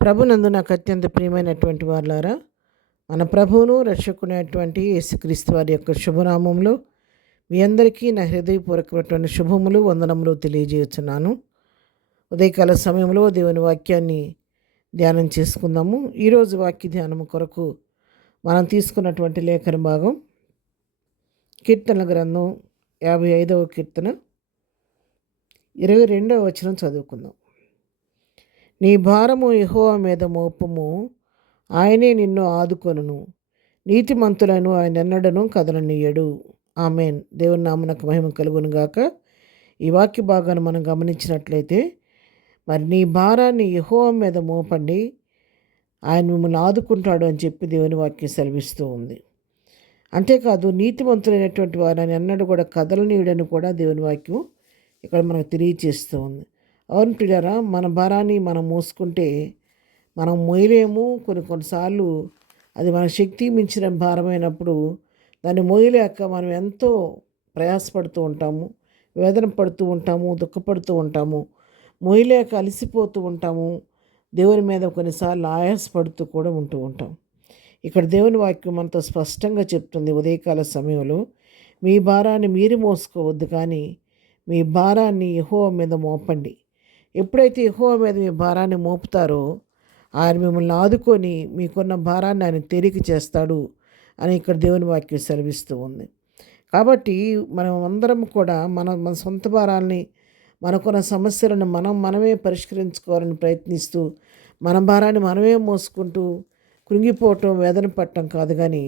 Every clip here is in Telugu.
ప్రభునందు నాకు అత్యంత ప్రియమైనటువంటి వారులారా, మన ప్రభువును రక్షకునేటువంటి యేసుక్రీస్తు వారి యొక్క శుభనామంలో మీ అందరికీ నా హృదయపూర్వకమైనటువంటి శుభములు వందనములు తెలియజేస్తున్నాను. ఉదయకాల సమయంలో దేవుని వాక్యాన్ని ధ్యానం చేసుకుందాము. ఈరోజు వాక్య ధ్యానం కొరకు మనం తీసుకున్నటువంటి లేఖన భాగం కీర్తనల గ్రంథం 55వ కీర్తన 22వ వచనం చదువుకుందాం. నీ భారము యెహోవా మీద మోపము, ఆయనే నిన్ను ఆదుకొనును. నీతిమంతులను ఆయన ఎన్నడను కదలనీయడు. ఆమేన్. దేవుని నామమునకు మహిమ కలుగును గాక. ఈ వాక్య భాగాన్ని మనం గమనించినట్లయితే, మరి నీ భారాన్ని యెహోవా మీద మోపండి, ఆయన మిమ్మల్ని ఆదుకుంటాడు అని చెప్పి దేవుని వాక్యం సెలవిస్తూ ఉంది. అంతేకాదు నీతిమంతులైనటువంటి వారిని ఎన్నడూ కూడా కదలనీయడని కూడా దేవుని వాక్యం ఇక్కడ మనకు తెలియచేస్తూ ఉంది. అవును ప్రియులారా, మన భారాన్ని మనం మోసుకుంటే మనం మోయలేము. కొన్నిసార్లు అది మన శక్తి మించిన భారమైనప్పుడు దాన్ని మోయలేక మనం ఎంతో ప్రయాసపడుతూ ఉంటాము, వేదన పడుతూ ఉంటాము, దుఃఖపడుతూ ఉంటాము, మోయలేక అలసిపోతూ ఉంటాము. దేవుని మీద కొన్నిసార్లు ఆయాసపడుతూ కూడా ఉంటూ ఉంటాం. ఇక్కడ దేవుని వాక్యం మనతో స్పష్టంగా చెప్తుంది, ఉదయకాల సమయంలో మీ భారాన్ని మీరు మోసుకోవద్దు, కానీ మీ భారాన్ని యెహోవా మీద మోపండి. ఎప్పుడైతే యెహోవా మీద మీ భారాన్ని మోపుతారో ఆయన మిమ్మల్ని ఆదుకొని మీకున్న భారాన్ని ఆయన తేలిక చేస్తాడు అని ఇక్కడ దేవుని వాక్యం సెలవిస్తూ ఉంది. కాబట్టి మనం అందరం కూడా మన సొంత భారాల్ని, మనకున్న సమస్యలను మనమే పరిష్కరించుకోవాలని ప్రయత్నిస్తూ మన భారాన్ని మనమే మోసుకుంటూ కృంగిపోవటం, వేదన పడటం కాదు, కానీ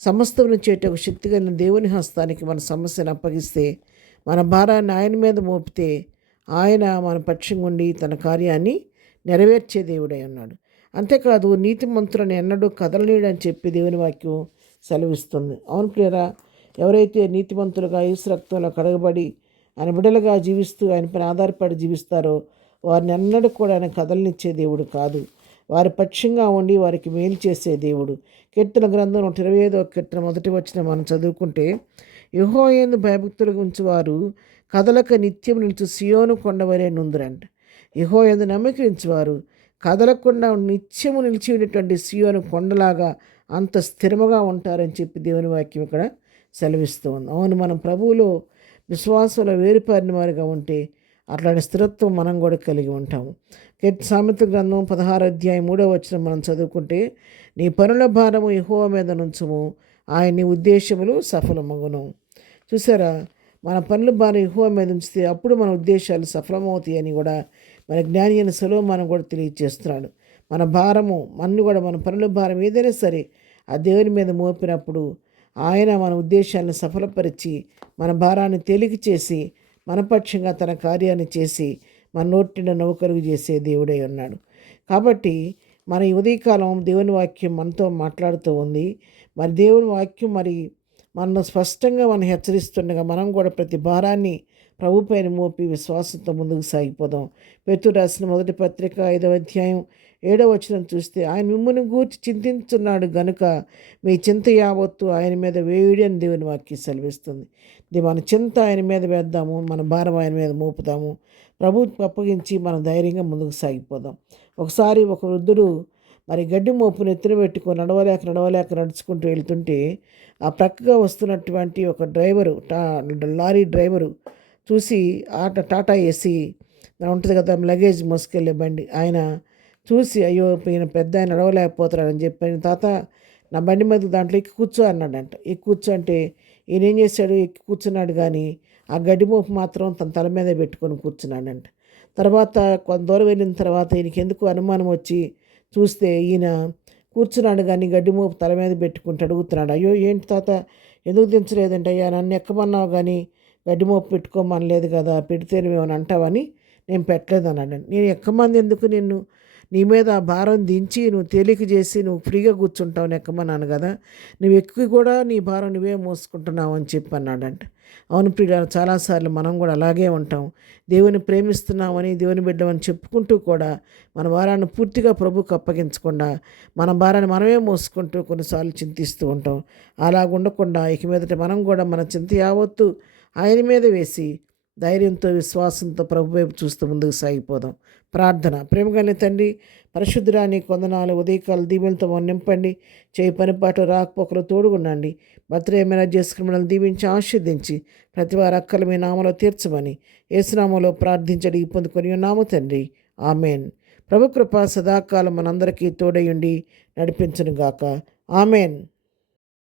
సమస్తమును చేయటకు శక్తి కలిగిన దేవుని హస్తానికి మన సమస్యను అప్పగిస్తే, మన భారాన్ని ఆయన మీద మోపితే ఆయన మన పక్షంగా ఉండి తన కార్యాన్ని నెరవేర్చే దేవుడై ఉన్నాడు. అంతేకాదు నీతిమంతులను ఎన్నడూ కదలనీయడని చెప్పి దేవుని వాక్యం సెలవిస్తుంది. అవును ప్రియరా, ఎవరైతే నీతిమంతులుగా యేసు రక్తంలో కడగబడి ఆయన బిడ్డలుగా జీవిస్తూ ఆయన పైన ఆధారపడి జీవిస్తారో వారిని ఎన్నడూ కూడా ఆయన కదలనిచ్చే దేవుడు కాదు. వారి పక్షంగా ఉండి వారికి మేలు చేసే దేవుడు. కీర్తన గ్రంథం 125వ కీర్తన 1వ వచనం మనం చదువుకుంటే, యెహోవా యందు భయభక్తులు ఉంచువారు కదలక నిత్యం నిలిచి సియోను కొండవలే నుందురంట. యెహోవా యందు నమ్మకం ఉంచువారు కదలకుండా నిత్యము నిలిచి ఉండేటువంటి సియోను కొండలాగా అంత స్థిరముగా ఉంటారని చెప్పి దేవుని వాక్యం ఇక్కడ సెలవిస్తూ ఉంది. అవును, మనం ప్రభువులో విశ్వాసంలో వేరుపారిన వారిగా ఉంటే అట్లాంటి స్థిరత్వం మనం కూడా కలిగి ఉంటాము. సామెత గ్రంథం 16వ అధ్యాయం 3వ వచనం మనం చదువుకుంటే, నీ పనుల భారము యెహోవా మీద నుంచుము, ఆయన నీ ఉద్దేశములు సఫలమగును. చూసారా, మన పనుల భారం యెహోవా మీద ఉంచితే అప్పుడు మన ఉద్దేశాలు సఫలమవుతాయి అని కూడా మన జ్ఞాని అయిన సొలొమోను కూడా తెలియజేస్తున్నాడు. మన పనుల భారం ఏదైనా సరే ఆ దేవుని మీద మోపినప్పుడు ఆయన మన ఉద్దేశాలను సఫలపరిచి మన భారాన్ని తేలిక చేసి మనపక్షంగా తన కార్యాన్ని చేసి మన నోటిని నవ్వు కలుగు చేసే దేవుడై ఉన్నాడు. కాబట్టి మన ఉదయకాలం దేవుని వాక్యం మనతో మాట్లాడుతూ ఉంది. మరి దేవుని వాక్యం మనను స్పష్టంగా హెచ్చరిస్తుండగా మనం కూడా ప్రతి భారాన్ని ప్రభు పైన మోపి విశ్వాసంతో ముందుకు సాగిపోదాం. పేతురు రాసిన మొదటి పత్రిక 5వ అధ్యాయం 7వ వచనం చూస్తే, ఆయన మిమ్మల్ని గూర్చి చింతించున్నాడు గనుక మీ చింత యావత్తు ఆయన మీద వేయుడి అని దేవుని వాక్యం సెలవిస్తుంది. ఇది మన చింత ఆయన మీద వేద్దాము, మన భారం ఆయన మీద మోపుదాము, ప్రభువుకి అప్పగించి మనం ధైర్యంగా ముందుకు సాగిపోదాం. ఒకసారి ఒక వృద్ధుడు గడ్డి మోపును ఎత్తున పెట్టుకొని నడవలేక నడుచుకుంటూ వెళ్తుంటే ఆ ప్రక్కగా వస్తున్నటువంటి ఒక లారీ డ్రైవరు చూసి టాటా ఏసీ ఉంటుంది కదా, లగేజ్ మోసుకెళ్ళే బండి, ఆయన చూసి అయ్యో ఈయన పెద్ద ఆయన నడవలేకపోతున్నాడని చెప్పి, తాత నా బండి మీద దాంట్లో ఎక్కి కూర్చో అన్నాడంట. ఎక్కి కూర్చో అంటే ఈయన ఏం చేశాడు, ఎక్కి కూర్చున్నాడు, కానీ ఆ గడ్డి మోపు మాత్రం తన తల మీద పెట్టుకొని కూర్చున్నాడంట. తర్వాత కొంత దూరం వెళ్ళిన తర్వాత ఈయనకి ఎందుకు అనుమానం వచ్చి చూస్తే ఈయన కూర్చున్నాడు, కానీ గడ్డి మోపు తల మీద పెట్టుకుంటూ అడుగుతున్నాడు, అయ్యో ఏంటి తాత ఎందుకు దించలేదంటే, అయ్యా నన్ను ఎక్కమన్నావు కానీ గడ్డి మోపు పెట్టుకోమనలేదు కదా, పెడితే నువ్వేమని అంటావని నేను పెట్టలేదు అన్నాడు. నేను ఎక్కమంది ఎందుకు, నీ మీద ఆ భారం దించి నువ్వు తేలిక చేసి నువ్వు ఫ్రీగా కూర్చుంటావు ఎక్కమన్నాను కదా, నువ్వు ఎక్కి కూడా నీ భారం నువ్వే మోసుకుంటున్నావు అని చెప్పి అన్నాడంట. అవును ప్రియులారా, చాలాసార్లు మనం కూడా అలాగే ఉంటాం. దేవుని ప్రేమిస్తున్నామని, దేవుని బిడ్డమని చెప్పుకుంటూ కూడా మన భారాన్ని పూర్తిగా ప్రభువుకు అప్పగించకుండా మన భారాన్ని మనమే మోసుకుంటూ కొన్నిసార్లు చింతిస్తూ ఉంటాం. అలా ఉండకుండా ఇక మీదట మనం కూడా మన చింత యావత్తు ఆయన మీద వేసి ధైర్యంతో విశ్వాసంతో ప్రభు వైపు చూస్తూ ముందుకు సాగిపోదాం. ప్రార్థన. ప్రేమగల తండ్రి, పరిశుద్ధుడా నీ కొందనాలు ఉదయకాల దీవెనతో నింపండి. చేయి పనిపాటు రాకపోకలు తోడుగుండండి. బర్త్డే మేనేజ్ చేసుకుని దీవించి ఆశీర్దించి ప్రతి వారి అక్కలు మీ నామలో తీర్చమని యేసునామలో ప్రార్థించడి పొందుకొని ఉన్నాము తండ్రి. ఆమెన్. ప్రభు కృప సదాకాలం మనందరికీ తోడయుండి నడిపించునుగాక. ఆమెన్.